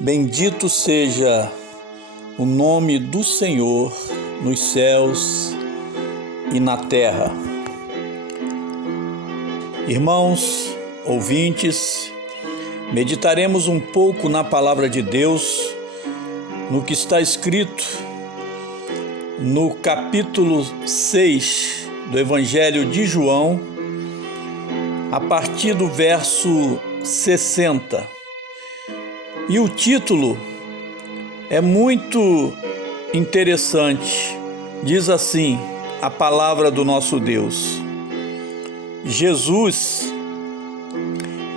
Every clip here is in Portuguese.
Bendito seja o nome do Senhor nos céus e na terra. Irmãos, ouvintes, meditaremos um pouco na palavra de Deus, no que está escrito no capítulo 6 do Evangelho de João, a partir do verso 60. E o título é muito interessante. Diz assim a palavra do nosso Deus: Jesus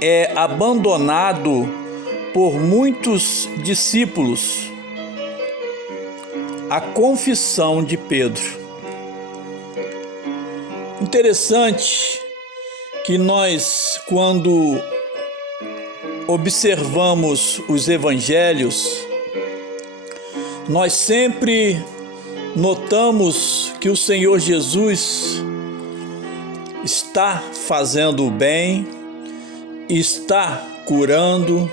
é abandonado por muitos discípulos. A confissão de Pedro. Interessante que nós, quando observamos os evangelhos, nós sempre notamos que o Senhor Jesus está fazendo o bem, está curando,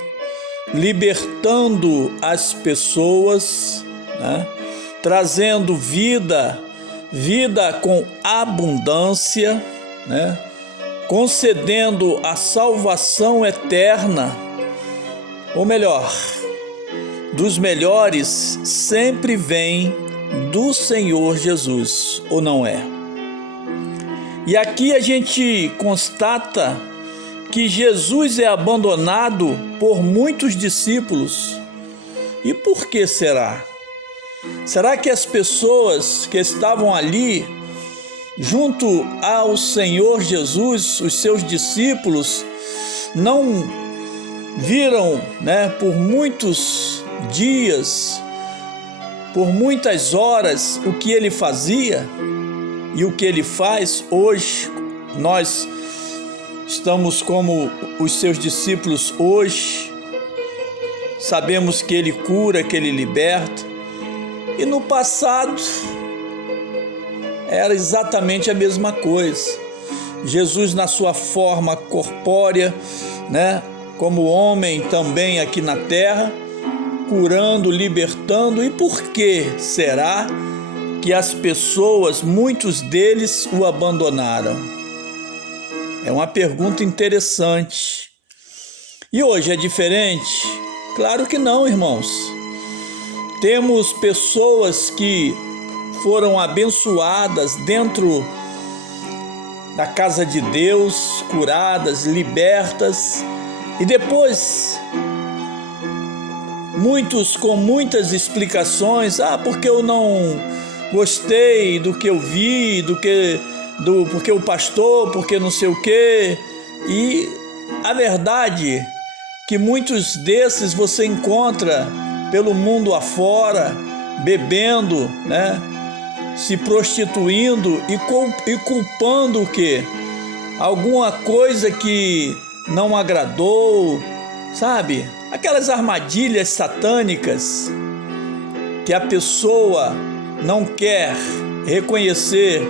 libertando as pessoas, né? Trazendo vida com abundância, né? Concedendo a salvação eterna, ou melhor, dos melhores sempre vem do Senhor Jesus, ou não é? E aqui a gente constata que Jesus é abandonado por muitos discípulos. E por que será? Será que as pessoas que estavam ali, junto ao Senhor Jesus, os seus discípulos, não viram, por muitos dias, por muitas horas, o que ele fazia e o que ele faz hoje? Nós estamos como os seus discípulos hoje, sabemos que ele cura, que ele liberta. E no passado era exatamente a mesma coisa. Jesus, na sua forma corpórea, como homem também aqui na terra, curando, libertando. E por que será que as pessoas, muitos deles, o abandonaram? É uma pergunta interessante. E hoje é diferente? Claro que não, irmãos. Temos pessoas que foram abençoadas dentro da casa de Deus, curadas, libertas, e depois muitos com muitas explicações: porque eu não gostei do que eu vi, porque o pastor, porque não sei o quê. E a verdade é que muitos desses você encontra pelo mundo afora, bebendo, se prostituindo e culpando o quê? Alguma coisa que não agradou, sabe? Aquelas armadilhas satânicas que a pessoa não quer reconhecer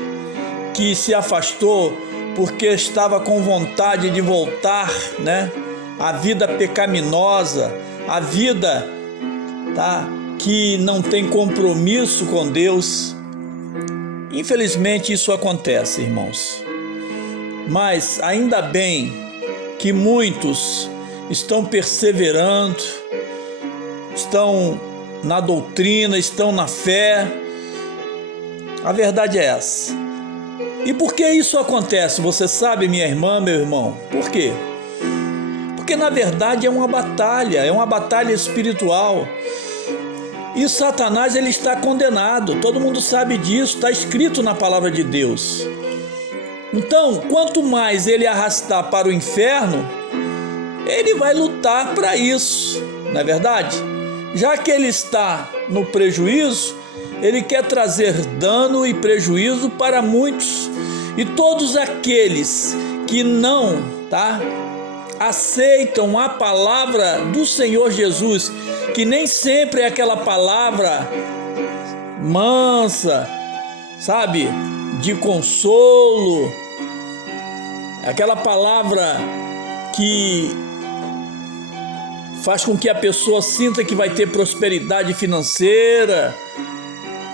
que se afastou porque estava com vontade de voltar, à vida pecaminosa, à vida que não tem compromisso com Deus. Infelizmente isso acontece, irmãos. Mas ainda bem que muitos estão perseverando, estão na doutrina, estão na fé. A verdade é essa. E por que isso acontece? Você sabe, minha irmã, meu irmão? Por quê? Porque na verdade é uma batalha espiritual. E Satanás, ele está condenado, todo mundo sabe disso, está escrito na palavra de Deus. Então, quanto mais ele arrastar para o inferno, ele vai lutar para isso, não é verdade? Já que ele está no prejuízo, ele quer trazer dano e prejuízo para muitos. E todos aqueles que não, aceitam a palavra do Senhor Jesus, que nem sempre é aquela palavra mansa, sabe, de consolo, aquela palavra que faz com que a pessoa sinta que vai ter prosperidade financeira.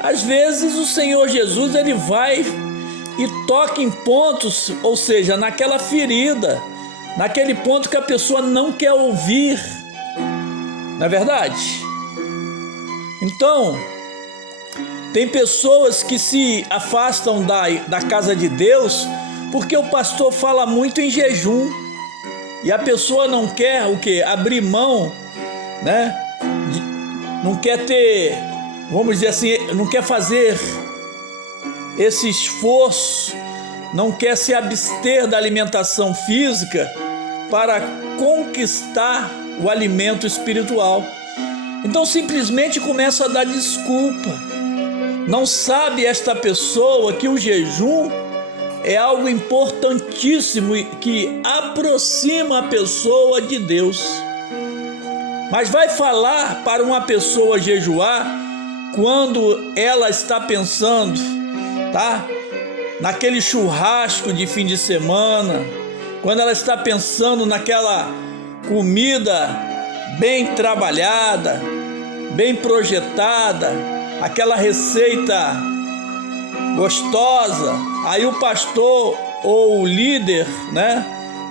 Às vezes o Senhor Jesus, ele vai e toca em pontos, ou seja, naquela ferida, naquele ponto que a pessoa não quer ouvir, não é verdade? Então, tem pessoas que se afastam da casa de Deus porque o pastor fala muito em jejum e a pessoa não quer o quê? Abrir mão, né? Não quer ter, vamos dizer assim, não quer fazer esse esforço, não quer se abster da alimentação física para conquistar o alimento espiritual. Então simplesmente começa a dar desculpa. Não sabe esta pessoa que o jejum é algo importantíssimo e que aproxima a pessoa de Deus. Mas vai falar para uma pessoa jejuar quando ela está pensando, tá? Naquele churrasco de fim de semana, quando ela está pensando naquela comida bem trabalhada, bem projetada, aquela receita gostosa. Aí o pastor ou o líder, né,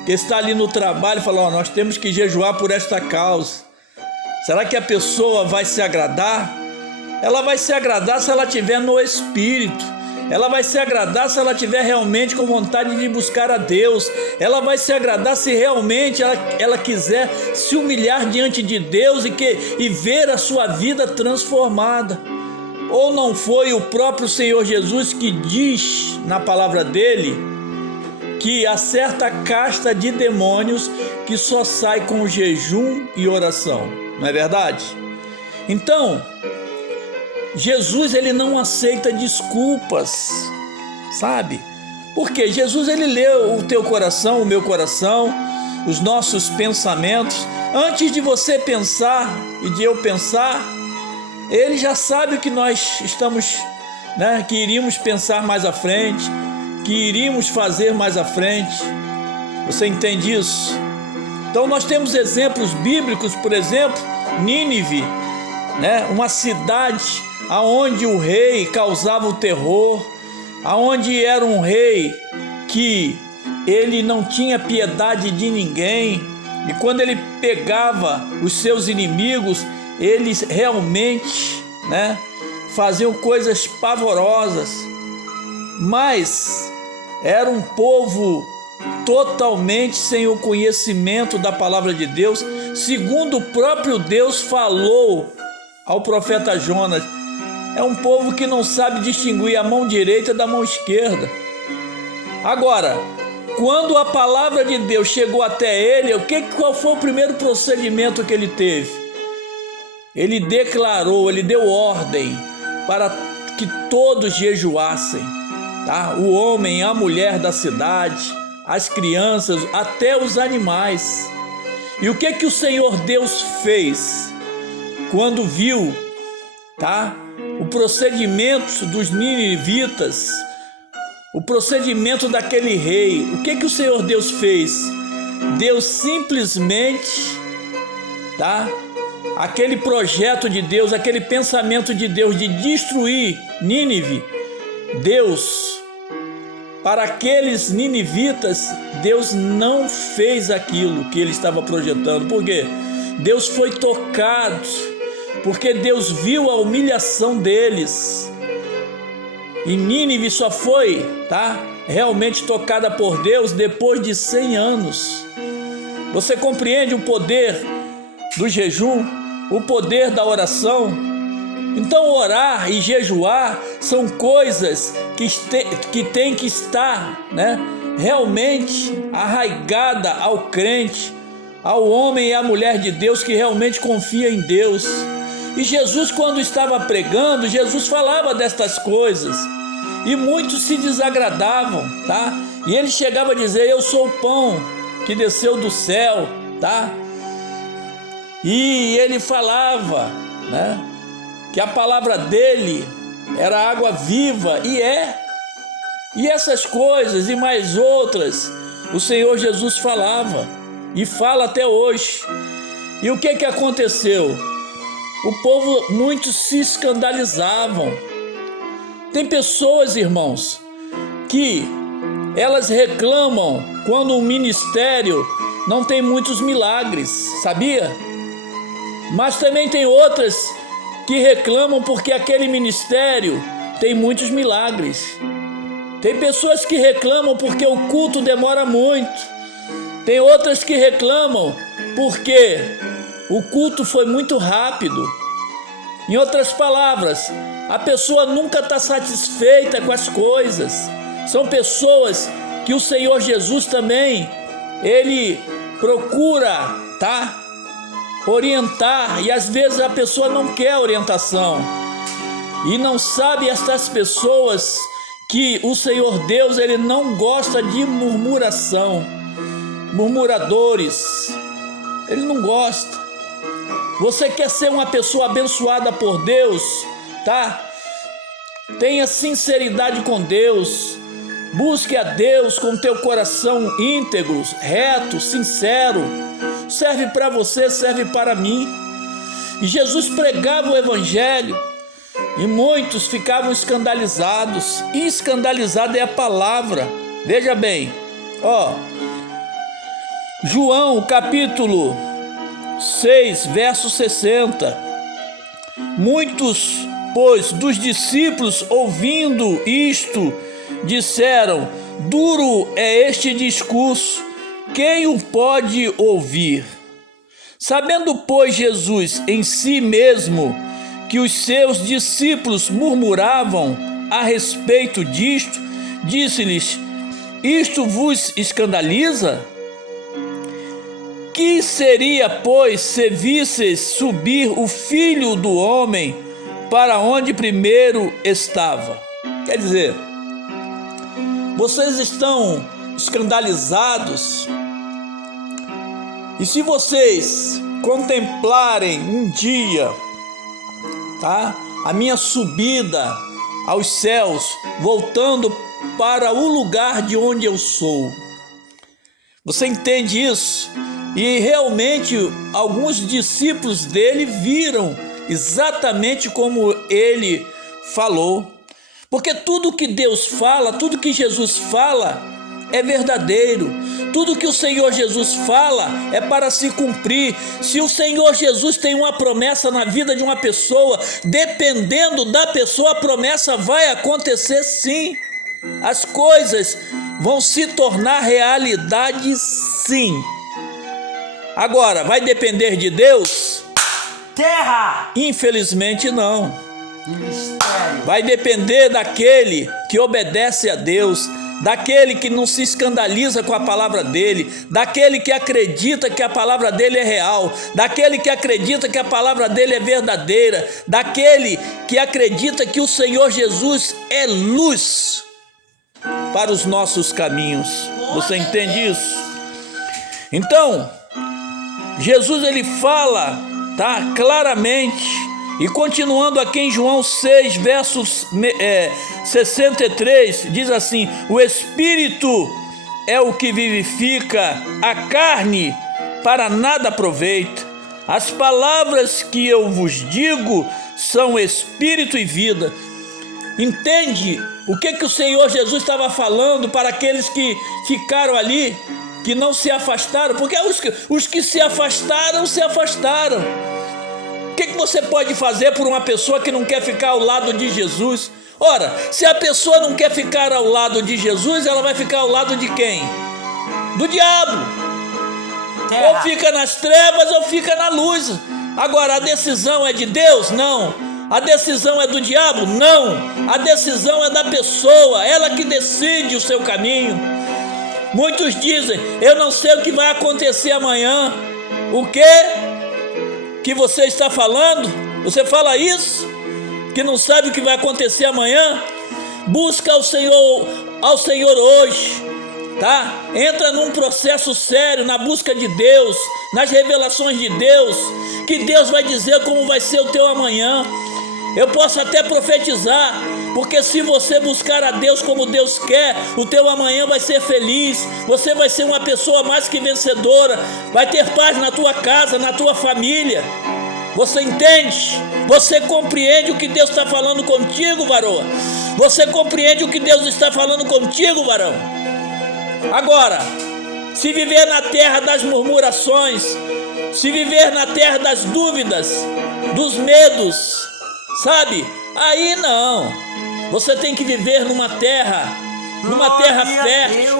que está ali no trabalho, fala: nós temos que jejuar por esta causa. Será que a pessoa vai se agradar? Ela vai se agradar se ela estiver no Espírito. Ela vai se agradar se ela estiver realmente com vontade de buscar a Deus. Ela vai se agradar se realmente ela quiser se humilhar diante de Deus e ver a sua vida transformada. Ou não foi o próprio Senhor Jesus que diz na palavra dele que há certa casta de demônios que só sai com jejum e oração, não é verdade? Então, Jesus, ele não aceita desculpas, sabe? Porque Jesus, ele lê o teu coração, o meu coração, os nossos pensamentos. Antes de você pensar e de eu pensar, ele já sabe o que nós estamos, né, que iríamos pensar mais à frente, que iríamos fazer mais à frente. Você entende isso? Então nós temos exemplos bíblicos, por exemplo, Nínive, né, uma cidade aonde o rei causava o terror, aonde era um rei que ele não tinha piedade de ninguém, e quando ele pegava os seus inimigos, eles realmente, né, faziam coisas pavorosas. Mas era um povo totalmente sem o conhecimento da palavra de Deus, segundo o próprio Deus falou ao profeta Jonas. É um povo que não sabe distinguir a mão direita da mão esquerda. Agora, quando a palavra de Deus chegou até ele, qual foi o primeiro procedimento que ele teve? Ele declarou, ele deu ordem para que todos jejuassem, tá? O homem, a mulher da cidade, as crianças, até os animais. E o que o Senhor Deus fez quando viu, tá, o procedimento dos ninivitas, o procedimento daquele rei? O que o Senhor Deus fez? Deus simplesmente, tá, aquele projeto de Deus, aquele pensamento de Deus de destruir Nínive, Deus, para aqueles ninivitas, Deus não fez aquilo que ele estava projetando. Por quê? Deus foi tocado, porque Deus viu a humilhação deles. E Nínive só foi, tá, realmente tocada por Deus depois de 100 anos. Você compreende o poder do jejum, o poder da oração? Então orar e jejuar são coisas que tem que estar, né, realmente arraigada ao crente, ao homem e à mulher de Deus que realmente confia em Deus. E Jesus, quando estava pregando, Jesus falava destas coisas e muitos se desagradavam, tá? E ele chegava a dizer: eu sou o pão que desceu do céu, tá? E ele falava, né, que a palavra dele era água viva, e essas coisas e mais outras o Senhor Jesus falava e fala até hoje. E o que aconteceu? O povo, muitos se escandalizavam. Tem pessoas, irmãos, que elas reclamam quando um ministério não tem muitos milagres, sabia? Mas também tem outras que reclamam porque aquele ministério tem muitos milagres. Tem pessoas que reclamam porque o culto demora muito. Tem outras que reclamam porque o culto foi muito rápido. Em outras palavras, a pessoa nunca está satisfeita com as coisas. São pessoas que o Senhor Jesus também, Ele procura, orientar, e às vezes a pessoa não quer orientação. E não sabe estas pessoas que o Senhor Deus, Ele não gosta de murmuração, murmuradores. Ele não gosta. Você quer ser uma pessoa abençoada por Deus, Tenha sinceridade com Deus. Busque a Deus com teu coração íntegro, reto, sincero. Serve para você, serve para mim. E Jesus pregava o evangelho e muitos ficavam escandalizados. E escandalizado é a palavra. Veja bem, João capítulo 6, verso 60. Muitos, pois, dos discípulos, ouvindo isto, disseram: duro é este discurso, quem o pode ouvir? Sabendo, pois, Jesus em si mesmo que os seus discípulos murmuravam a respeito disto, disse-lhes: isto vos escandaliza? Que seria, pois, se visseis subir o Filho do Homem para onde primeiro estava? Quer dizer, vocês estão escandalizados, e se vocês contemplarem um dia, a minha subida aos céus, voltando para o lugar de onde eu sou, você entende isso? E realmente alguns discípulos dele viram exatamente como ele falou. Porque tudo que Deus fala, tudo que Jesus fala é verdadeiro. Tudo que o Senhor Jesus fala é para se cumprir. Se o Senhor Jesus tem uma promessa na vida de uma pessoa, dependendo da pessoa, a promessa vai acontecer sim. As coisas vão se tornar realidade sim. Agora, vai depender de Deus? Terra! Infelizmente não. Ministério. Vai depender daquele que obedece a Deus, daquele que não se escandaliza com a palavra dele, daquele que acredita que a palavra dele é real, daquele que acredita que a palavra dele é verdadeira, daquele que acredita que o Senhor Jesus é luz para os nossos caminhos. Você entende isso? Então, Jesus ele fala, claramente, e continuando aqui em João 6, versos 63, diz assim: o Espírito é o que vivifica, a carne para nada aproveita. As palavras que eu vos digo são Espírito e vida. Entende o que o Senhor Jesus estava falando para aqueles que ficaram ali, que não se afastaram? Porque os que se afastaram, se afastaram. O que você pode fazer por uma pessoa que não quer ficar ao lado de Jesus? Ora, se a pessoa não quer ficar ao lado de Jesus, ela vai ficar ao lado de quem? Do diabo. Terra. Ou fica nas trevas ou fica na luz. Agora, a decisão é de Deus? Não. A decisão é do diabo? Não. A decisão é da pessoa, ela que decide o seu caminho. Muitos dizem: eu não sei o que vai acontecer amanhã. O quê? Que você está falando? Você fala isso? Que não sabe o que vai acontecer amanhã? Busca ao Senhor hoje, Entra num processo sério, na busca de Deus, nas revelações de Deus, que Deus vai dizer como vai ser o teu amanhã. Eu posso até profetizar, Porque se você buscar a Deus como Deus quer, o teu amanhã vai ser feliz, você vai ser uma pessoa mais que vencedora, vai ter paz na tua casa, na tua família. Você entende? Você compreende o que Deus está falando contigo, varoa? Você compreende o que Deus está falando contigo, varão? Agora, se viver na terra das murmurações, se viver na terra das dúvidas, dos medos, sabe? Aí não. Você tem que viver numa terra fértil.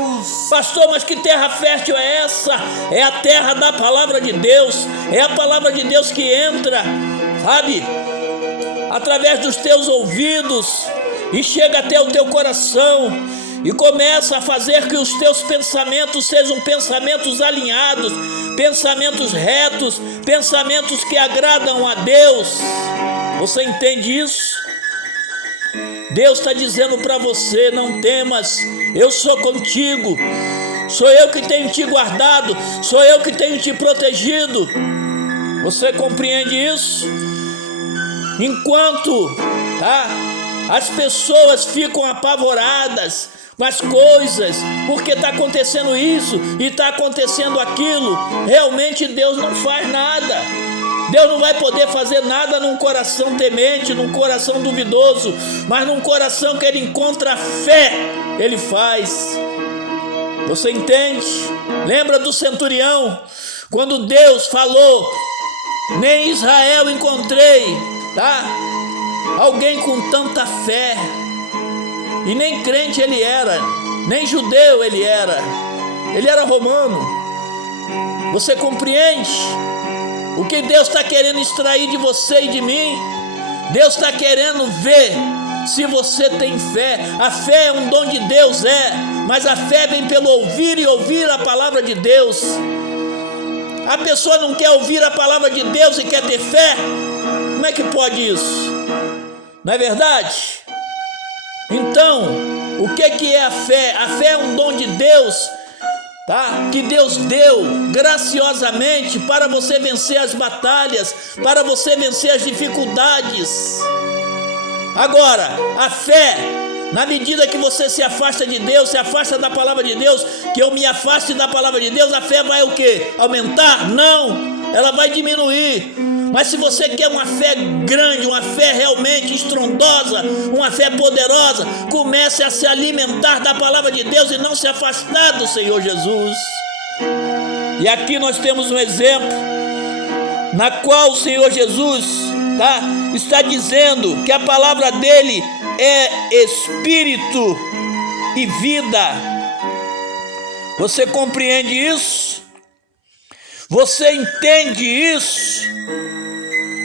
Pastor, mas que terra fértil é essa? É a terra da palavra de Deus. É a palavra de Deus que entra, sabe? Através dos teus ouvidos e chega até o teu coração e começa a fazer que os teus pensamentos sejam pensamentos alinhados, pensamentos retos, pensamentos que agradam a Deus. Você entende isso? Deus está dizendo para você: não temas, eu sou contigo, sou eu que tenho te guardado, sou eu que tenho te protegido. Você compreende isso? Enquanto as pessoas ficam apavoradas com as coisas, porque está acontecendo isso e está acontecendo aquilo, realmente Deus não faz nada. Deus não vai poder fazer nada num coração temente, num coração duvidoso, mas num coração que ele encontra fé, ele faz. Você entende? Lembra do centurião, quando Deus falou: nem em Israel encontrei, alguém com tanta fé. E nem crente ele era, nem judeu ele era romano. Você compreende o que Deus está querendo extrair de você e de mim? Deus está querendo ver se você tem fé. A fé é um dom de Deus, mas a fé vem pelo ouvir e ouvir a palavra de Deus. A pessoa não quer ouvir a palavra de Deus e quer ter fé? Como é que pode isso? Não é verdade? Então, o que é a fé? A fé é um dom de Deus, que Deus deu graciosamente para você vencer as batalhas, para você vencer as dificuldades. Agora, a fé, na medida que você se afasta de Deus, se afasta da palavra de Deus, que eu me afaste da palavra de Deus, a fé vai o quê? Aumentar? Não, ela vai diminuir. Mas se você quer uma fé grande, uma fé realmente estrondosa, uma fé poderosa, comece a se alimentar da palavra de Deus e não se afastar do Senhor Jesus. E aqui nós temos um exemplo, na qual o Senhor Jesus está dizendo que a palavra dele é espírito e vida. Você compreende isso? Você entende isso?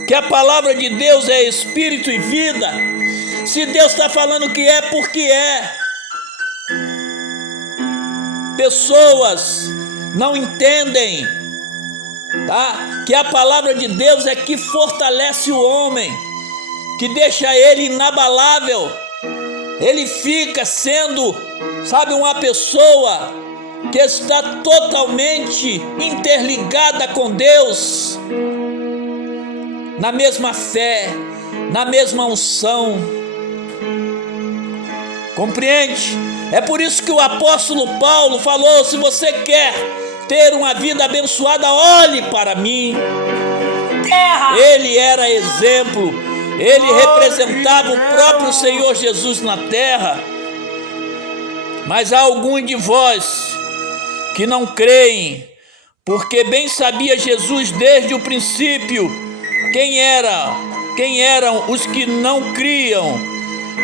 Que a palavra de Deus é espírito e vida? Se Deus está falando que é, porque é. Pessoas não entendem, que a palavra de Deus é que fortalece o homem, que deixa ele inabalável. Ele fica sendo, uma pessoa que está totalmente interligada com Deus, na mesma fé, na mesma unção. Compreende? É por isso que o apóstolo Paulo falou: se você quer ter uma vida abençoada, olhe para mim. Ele era exemplo, ele representava o próprio Senhor Jesus na terra. Mas há alguns de vós que não creem, porque bem sabia Jesus desde o princípio quem eram os que não criam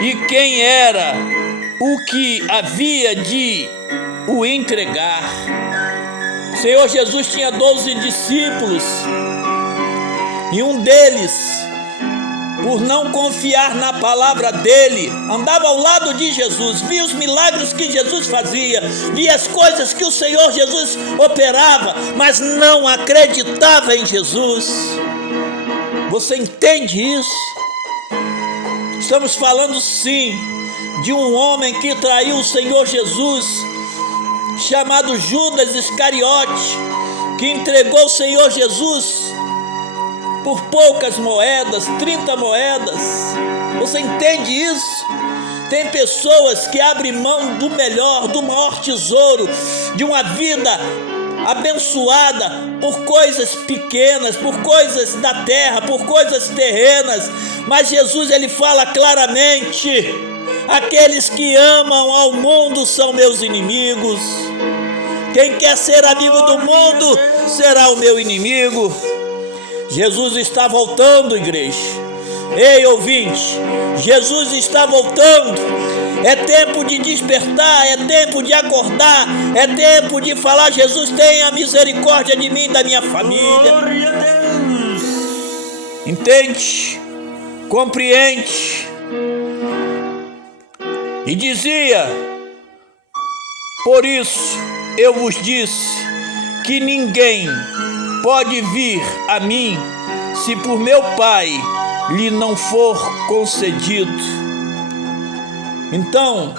e quem era o que havia de o entregar. O Senhor Jesus tinha 12 discípulos e um deles, por não confiar na palavra dele, andava ao lado de Jesus, via os milagres que Jesus fazia, via as coisas que o Senhor Jesus operava, mas não acreditava em Jesus. Você entende isso? Estamos falando sim de um homem que traiu o Senhor Jesus, chamado Judas Iscariote, que entregou o Senhor Jesus por poucas moedas, 30 moedas. Você entende isso? Tem pessoas que abrem mão do melhor, do maior tesouro, de uma vida abençoada por coisas pequenas, por coisas da terra, por coisas terrenas. Mas Jesus, ele fala claramente: aqueles que amam ao mundo são meus inimigos. Quem quer ser amigo do mundo será o meu inimigo. Jesus está voltando, igreja. Ei, ouvinte, Jesus está voltando. É tempo de despertar, é tempo de acordar, é tempo de falar: Jesus, tenha misericórdia de mim e da minha família. Glória a Deus. Entende? Compreende? E dizia: por isso eu vos disse que ninguém pode vir a mim se por meu Pai lhe não for concedido. Então,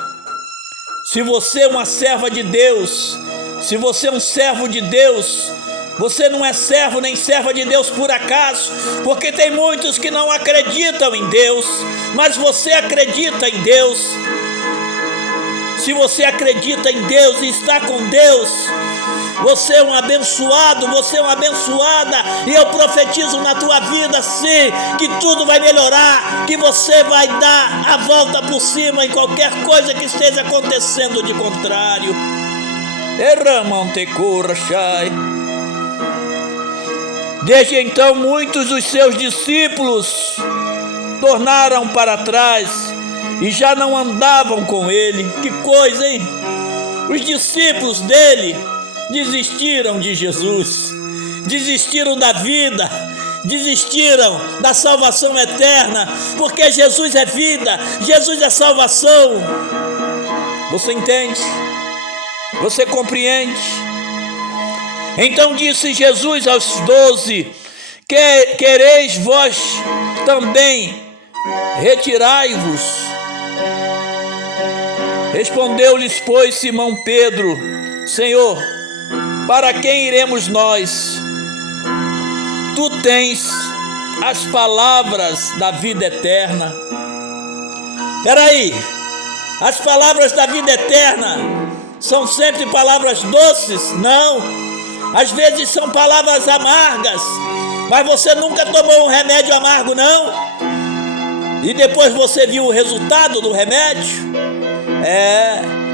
se você é uma serva de Deus, se você é um servo de Deus, você não é servo nem serva de Deus por acaso, porque tem muitos que não acreditam em Deus, mas você acredita em Deus. Se você acredita em Deus e está com Deus, você é um abençoado, você é uma abençoada, e eu profetizo na tua vida, sim, que tudo vai melhorar, que você vai dar a volta por cima em qualquer coisa que esteja acontecendo de contrário. Desde então, muitos dos seus discípulos tornaram para trás e já não andavam com ele. Que coisa, hein? Os discípulos dele desistiram de Jesus, desistiram da vida, desistiram da salvação eterna, porque Jesus é vida, Jesus é salvação. Você entende? Você compreende? Então disse Jesus aos 12: quereis vós também retirai-vos? Respondeu-lhes, pois, Simão Pedro: Senhor, para quem iremos nós? Tu tens as palavras da vida eterna. Peraí, as palavras da vida eterna são sempre palavras doces? Não, às vezes são palavras amargas. Mas você nunca tomou um remédio amargo, não? E depois você viu o resultado do remédio?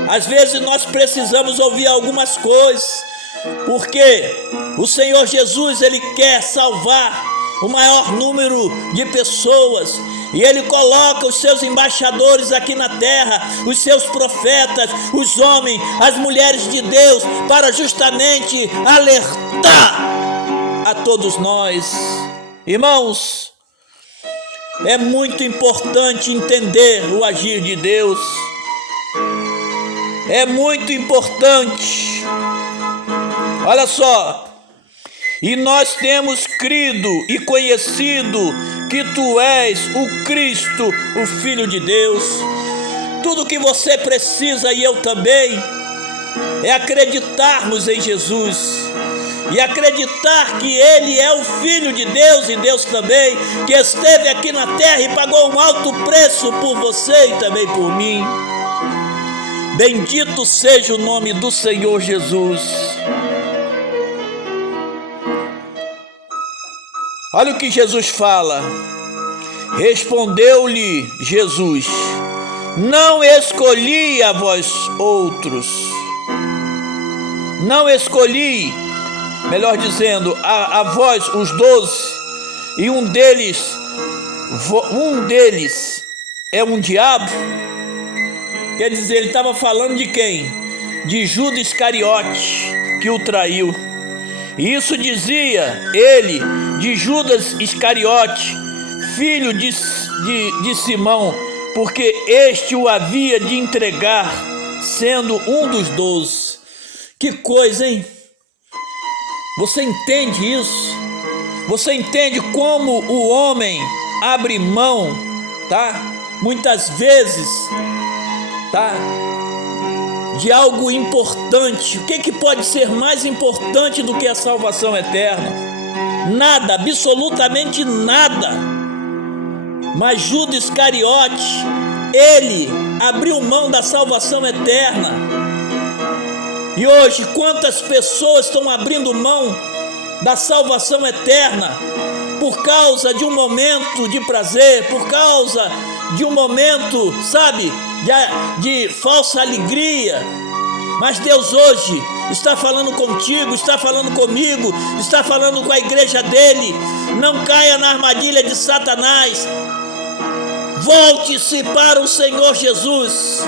Às vezes nós precisamos ouvir algumas coisas, porque o Senhor Jesus, ele quer salvar o maior número de pessoas, e ele coloca os seus embaixadores aqui na terra, os seus profetas, os homens, as mulheres de Deus, para justamente alertar a todos nós. Irmãos, é muito importante entender o agir de Deus. É muito importante. Olha só. E nós temos crido e conhecido que tu és o Cristo, o Filho de Deus. Tudo que você precisa, e eu também, é acreditarmos em Jesus e acreditar que Ele é o Filho de Deus, e Deus também, que esteve aqui na terra e pagou um alto preço por você e também por mim. Bendito seja o nome do Senhor Jesus. Olha o que Jesus fala. Respondeu-lhe Jesus: não escolhi a vós outros. Não escolhi, melhor dizendo, a vós os 12, e um deles é um diabo. Quer dizer, ele estava falando de quem? De Judas Iscariote, que o traiu. E isso dizia ele de Judas Iscariote, filho de Simão, porque este o havia de entregar, sendo um dos 12. Que coisa, hein? Você entende isso? Você entende como o homem abre mão, tá? Muitas vezes, tá? De algo importante. O que pode ser mais importante do que a salvação eterna? Nada, absolutamente nada. Mas Judas Iscariote, Ele abriu mão da salvação eterna. E hoje, quantas pessoas estão abrindo mão da salvação eterna por causa de um momento de prazer, por causa de um momento, sabe, de falsa alegria. Mas Deus hoje está falando contigo, está falando comigo, está falando com a igreja dele. Não caia na armadilha de Satanás. Volte-se para o Senhor Jesus.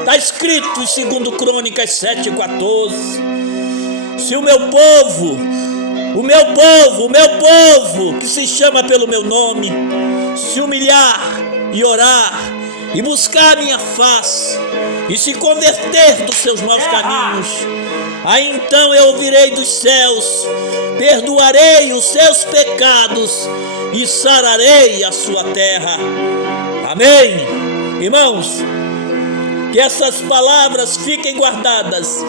Está escrito em 2 Crônicas 7,14. Se o meu povo, que se chama pelo meu nome, se humilhar e orar e buscar a minha face e se converter dos seus maus caminhos, aí então eu ouvirei dos céus, perdoarei os seus pecados e sararei a sua terra. Amém? Irmãos, que essas palavras fiquem guardadas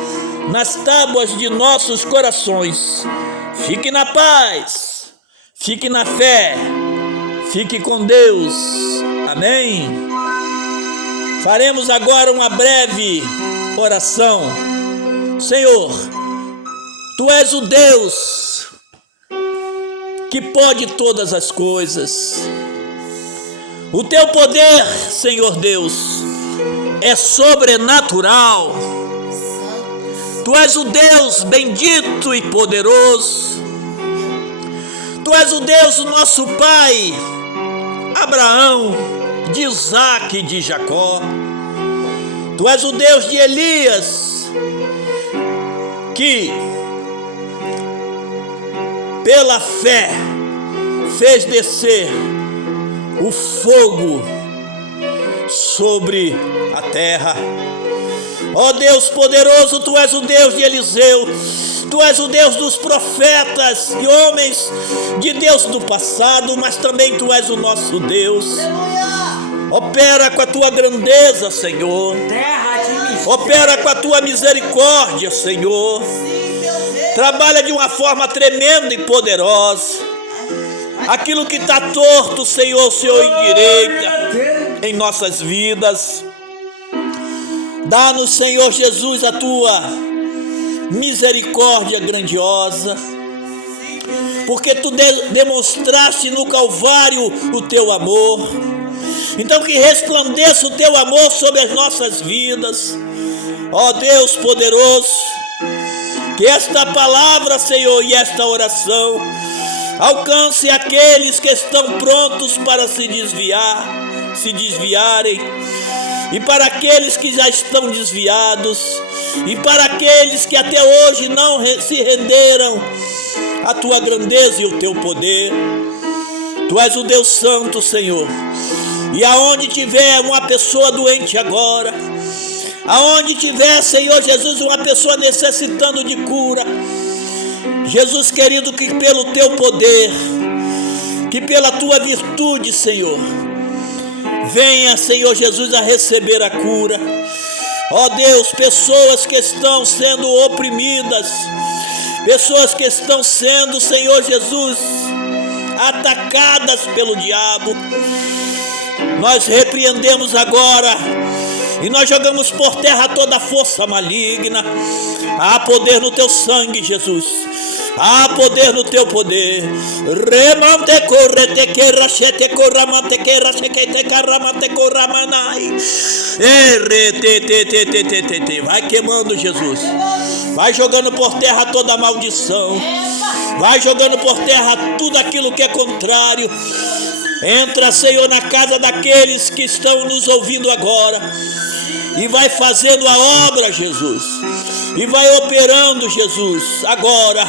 nas tábuas de nossos corações. Fique na paz, fique na fé, fique com Deus. Amém? Faremos agora uma breve oração. Senhor, Tu és o Deus que pode todas as coisas. O Teu poder, Senhor Deus, é sobrenatural. Tu és o Deus bendito e poderoso. Tu és o Deus do nosso pai Abraão, de Isaque e de Jacó. Tu és o Deus de Elias, que pela fé fez descer o fogo sobre a terra. Ó Deus poderoso, Tu és o Deus de Eliseu, Tu és o Deus dos profetas e homens de Deus do passado, mas também Tu és o nosso Deus. Opera com a Tua grandeza, Senhor. Opera com a Tua misericórdia, Senhor. Trabalha de uma forma tremenda e poderosa. Aquilo que está torto, Senhor, o Senhor endireita em nossas vidas. Dá-nos, Senhor Jesus, a Tua misericórdia grandiosa, porque Tu demonstraste no Calvário o Teu amor. Então que resplandeça o Teu amor sobre as nossas vidas. Ó Deus poderoso, que esta palavra, Senhor, e esta oração alcance aqueles que estão prontos para se desviarem, e para aqueles que já estão desviados, e para aqueles que até hoje não se renderam à Tua grandeza e o Teu poder. Tu és o Deus Santo, Senhor, e aonde tiver uma pessoa doente agora, aonde tiver, Senhor Jesus, uma pessoa necessitando de cura, Jesus querido, que pelo Teu poder, que pela Tua virtude, Senhor, venha, Senhor Jesus, a receber a cura. Ó Deus, pessoas que estão sendo oprimidas, pessoas que estão sendo, Senhor Jesus, atacadas pelo diabo, nós repreendemos agora e nós jogamos por terra toda a força maligna. Há poder no Teu sangue, Jesus. Há poder no Teu poder. Vai queimando, Jesus. Vai jogando por terra toda a maldição. Vai jogando por terra tudo aquilo que é contrário. Entra, Senhor, na casa daqueles que estão nos ouvindo agora e vai fazendo a obra, Jesus, e vai operando, Jesus, agora.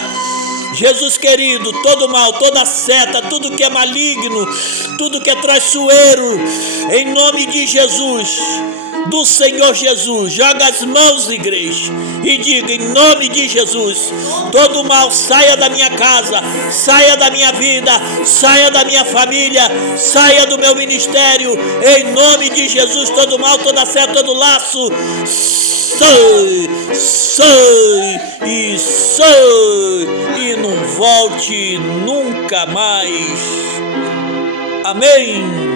Jesus querido, todo mal, toda seta, tudo que é maligno, tudo que é traiçoeiro, em nome de Jesus, do Senhor Jesus, joga as mãos, igreja, e diga em nome de Jesus, todo mal saia da minha casa, saia da minha vida, saia da minha família, saia do meu ministério, em nome de Jesus, todo mal, toda seta, todo laço, sai, e não volte nunca mais. Amém.